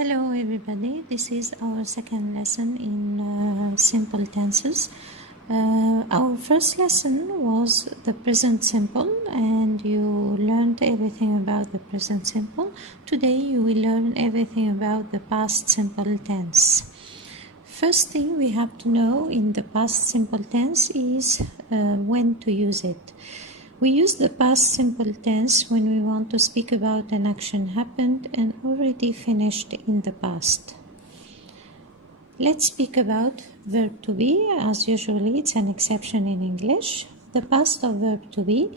Hello everybody, this is our second lesson in simple tenses. Our first lesson was the present simple and you learned everything about the present simple. Today you will learn everything about the past simple tense. First thing we have to know in the past simple tense is when to use it. We use the past simple tense when we want to speak about an action happened and already finished in the past. Let's speak about verb to be. As usually, it's an exception in English. The past of verb to be,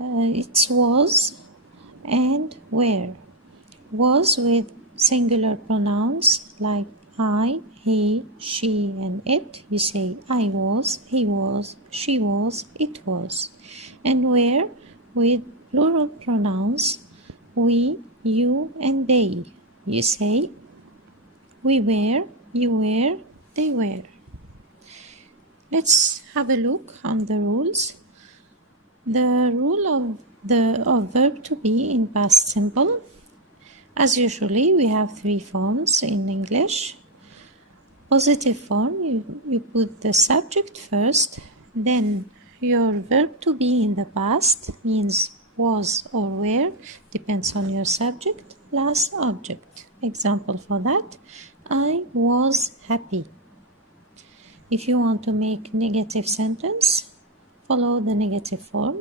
it's was and were. Was with singular pronouns like I, he, she, and it. You say I was, he was, she was, it was. And were with plural pronouns we, you, and they. You say we were, you were, they were. Let's have a look on the rules. The rule of verb to be in past simple. As usually, we have three forms in English. Positive form, you put the subject first, then your verb to be in the past means was or were, depends on your subject, plus object. Example for that, I was happy. If you want to make negative sentence, follow the negative form,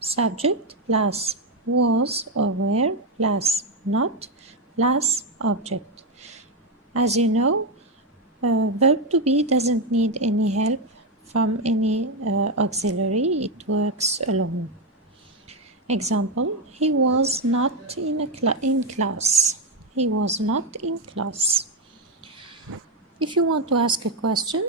subject plus was or were plus not plus object. As you know, verb to be doesn't need any help from any auxiliary. It works alone. Example, he was not in class. He was not in class. If you want to ask a question,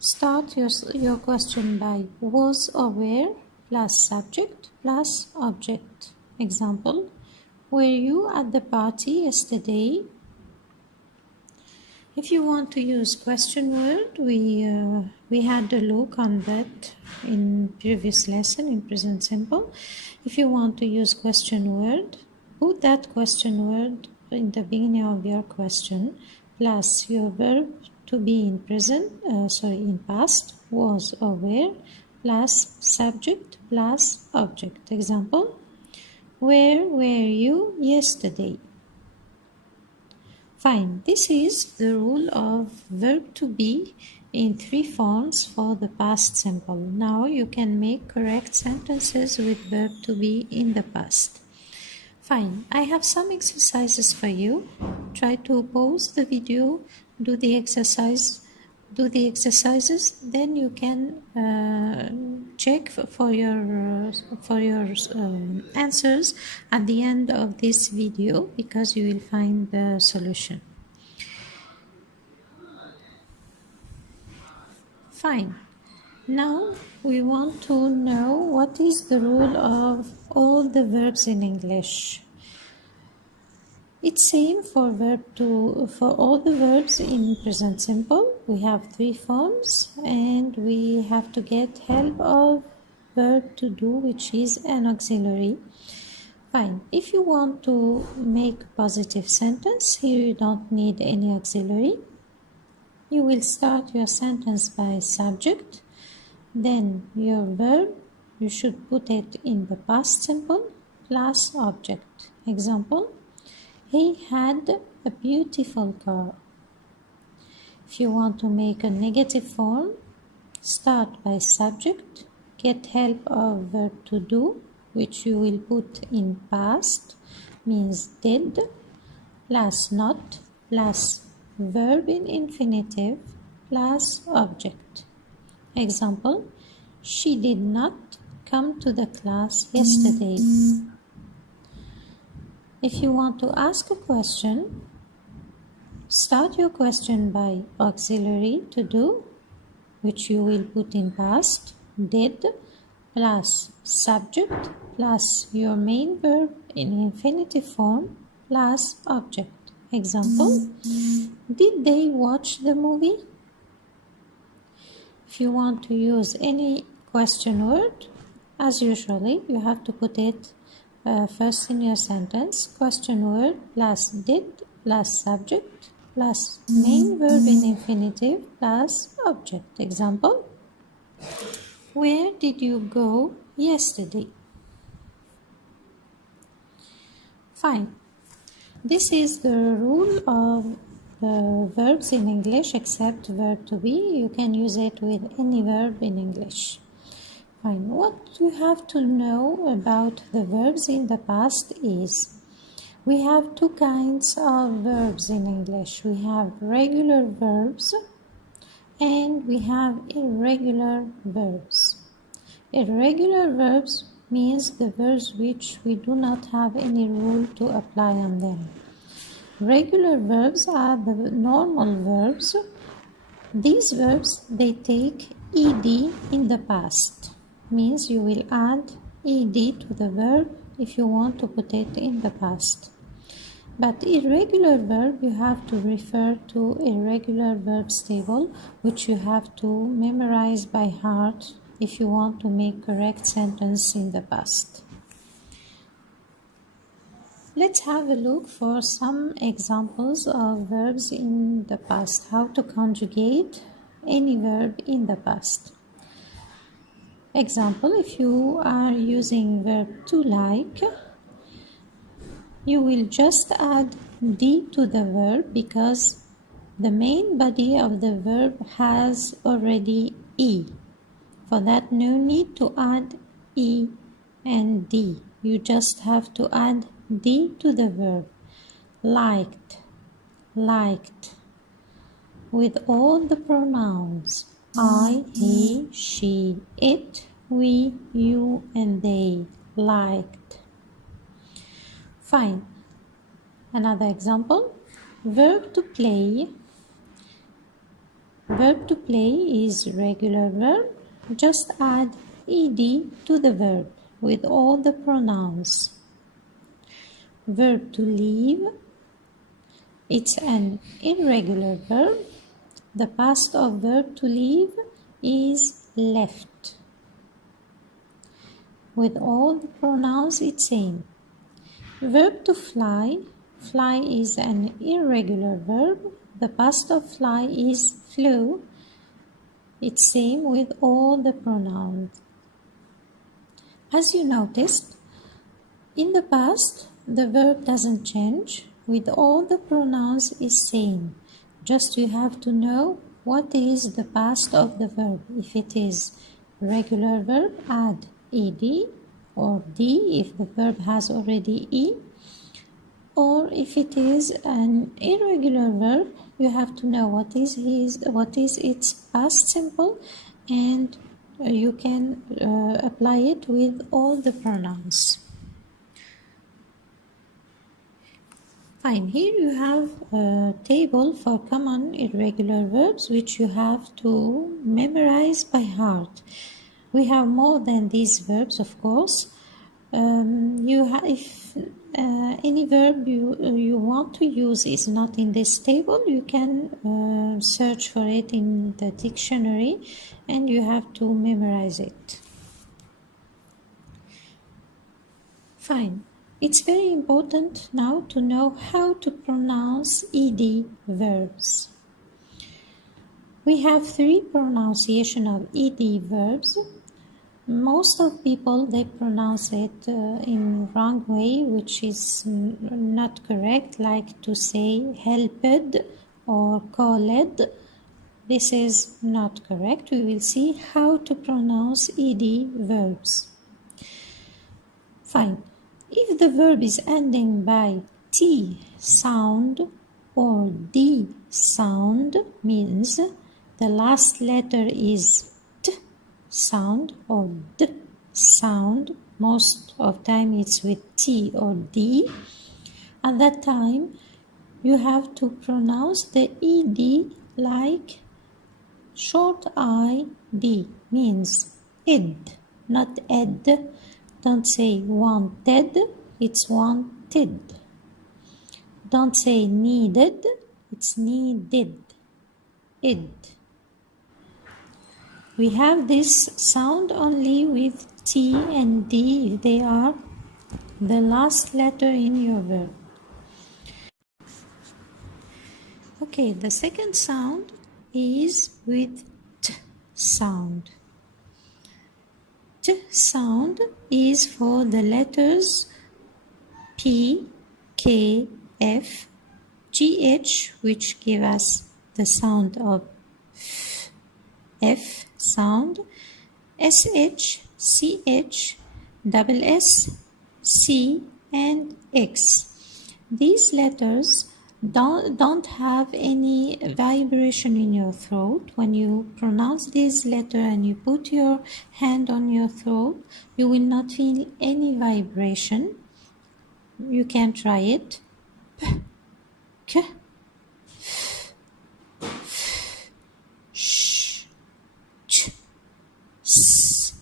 start your question by was or were plus subject plus object. Example, were you at the party yesterday? If you want to use question word, we had a look on that in previous lesson in present simple. If you want to use question word, put that question word in the beginning of your question plus your verb to be in in past, was or were plus subject plus object. Example, where were you yesterday? Fine, this is the rule of verb to be in three forms for the past simple. Now you can make correct sentences with verb to be in the past. Fine, I have some exercises for you. Try to pause the video, do the exercises, then you can check for your answers at the end of this video, because you will find the solution. Fine. Now we want to know what is the rule of all the verbs in English. It's same for all the verbs in present simple. We have three forms and we have to get help of verb to do, which is an auxiliary. Fine. If you want to make a positive sentence, here you don't need any auxiliary. You will start your sentence by subject, then your verb, you should put it in the past simple plus object. Example, he had a beautiful car. If you want to make a negative form, start by subject, get help of verb to do, which you will put in past, means did, plus not, plus verb in infinitive, plus object. Example, she did not come to the class yesterday. If you want to ask a question, start your question by auxiliary to do, which you will put in past, did, plus subject, plus your main verb in infinitive form, plus object. Example, did they watch the movie? If you want to use any question word, as usually, you have to put it first in your sentence, question word plus did plus subject plus main verb in infinitive plus object. Example: where did you go yesterday? Fine. This is the rule of the verbs in English except verb to be. You can use it with any verb in English. Fine. What you have to know about the verbs in the past is we have two kinds of verbs in English. We have regular verbs and we have irregular verbs. Irregular verbs means the verbs which we do not have any rule to apply on them. Regular verbs are the normal verbs. These verbs, they take ed in the past. Means you will add ed to the verb if you want to put it in the past. But irregular verb, you have to refer to irregular verbs table, which you have to memorize by heart if you want to make correct sentence in the past. Let's have a look for some examples of verbs in the past, how to conjugate any verb in the past. Example: if you are using verb to like, you will just add d to the verb because the main body of the verb has already e. For that, no need to add e and d. You just have to add d to the verb. Liked, liked, with all the pronouns I, he, she, it, we, you, and they. Liked. Fine. Another example: verb to play. Verb to play is regular verb. Just add ed to the verb with all the pronouns. Verb to leave. It's an irregular verb. The past of verb to leave is left. With all the pronouns, it's same. Verb to fly. Fly is an irregular verb. The past of fly is flew. It's same with all the pronouns. As you noticed, in the past, the verb doesn't change. With all the pronouns is same. Just you have to know what is the past of the verb. If it is regular verb, add ed or d if the verb has already e. Or if it is an irregular verb, you have to know what is its past simple, and you can apply it with all the pronouns. Fine. Here you have a table for common irregular verbs which you have to memorize by heart. We have more than these verbs, of course. If any verb you want to use is not in this table, you can search for it in the dictionary and you have to memorize it. Fine. It's very important now to know how to pronounce ed verbs. We have 3 pronunciation of ed verbs. Most of people, they pronounce it in wrong way, which is not correct, like to say helped or called. This is not correct. We will see how to pronounce ed verbs. Fine. If the verb is ending by T sound or D sound, means the last letter is T sound or D sound. Most of time it's with T or D. At that time, you have to pronounce the ED like short ID, means id, not ed. Don't say wanted, it's wanted. Don't say needed, it's needed. Id. We have this sound only with T and D if they are the last letter in your verb. Okay, the second sound is with T sound. T sound is for the letters P, K, F, GH, which give us the sound of F sound, SH, CH, double S, C, and X. These letters don't have any vibration in your throat. When you pronounce this letter and you put your hand on your throat, you will not feel any vibration. You can try it. P, K, F, F, Sh, Ch, S,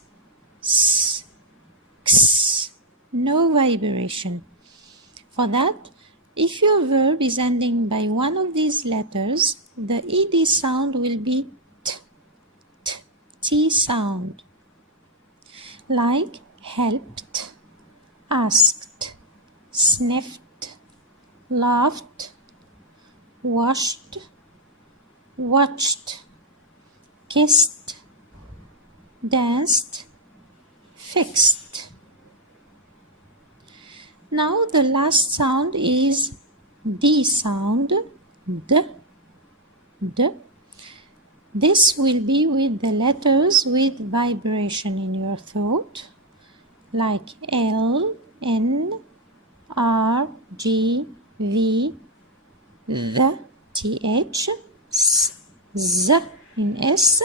S, X. No vibration. For that, if your verb is ending by one of these letters, the ed sound will be t, t, t sound. Like helped, asked, sniffed, laughed, washed, watched, kissed, danced, fixed. Now the last sound is D sound, D, D. This will be with the letters with vibration in your throat, like L, N, R, G, V, the, TH, S, Z in S,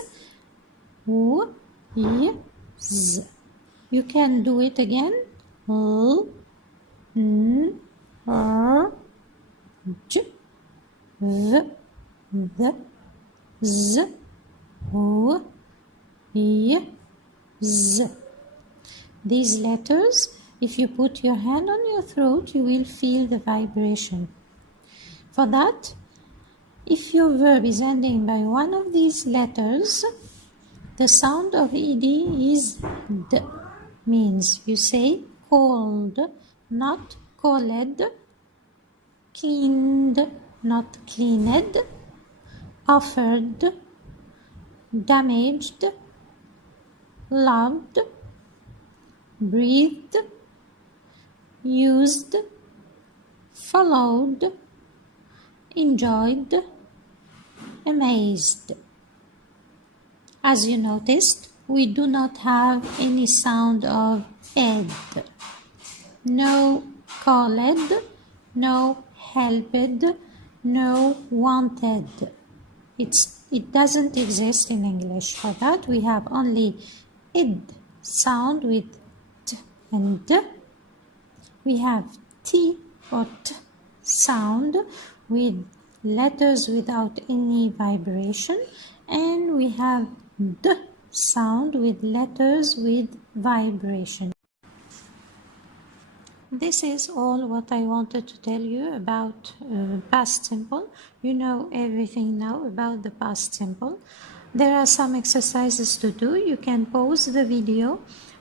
W, Y, Z. You can do it again. L, N, R, J, V, the, Z, W, Y, Z. These letters, if you put your hand on your throat, you will feel the vibration. For that, if your verb is ending by one of these letters, the sound of ed is D. Means you say called, not called, cleaned, not cleaned, offered, damaged, loved, breathed, used, followed, enjoyed, amazed. As you noticed, we do not have any sound of ed. No called, no helped, no wanted. It doesn't exist in English. For that, we have only id sound with t and d. We have t or t sound with letters without any vibration, and we have d sound with letters with vibration. This is all what I wanted to tell you about past simple. You know everything now about the past simple. There are some exercises to do. You can pause the video,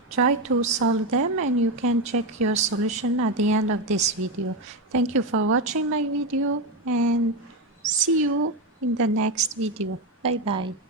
try to solve them, and you can check your solution at the end of this video. Thank you for watching my video, and see you in the next video. Bye bye.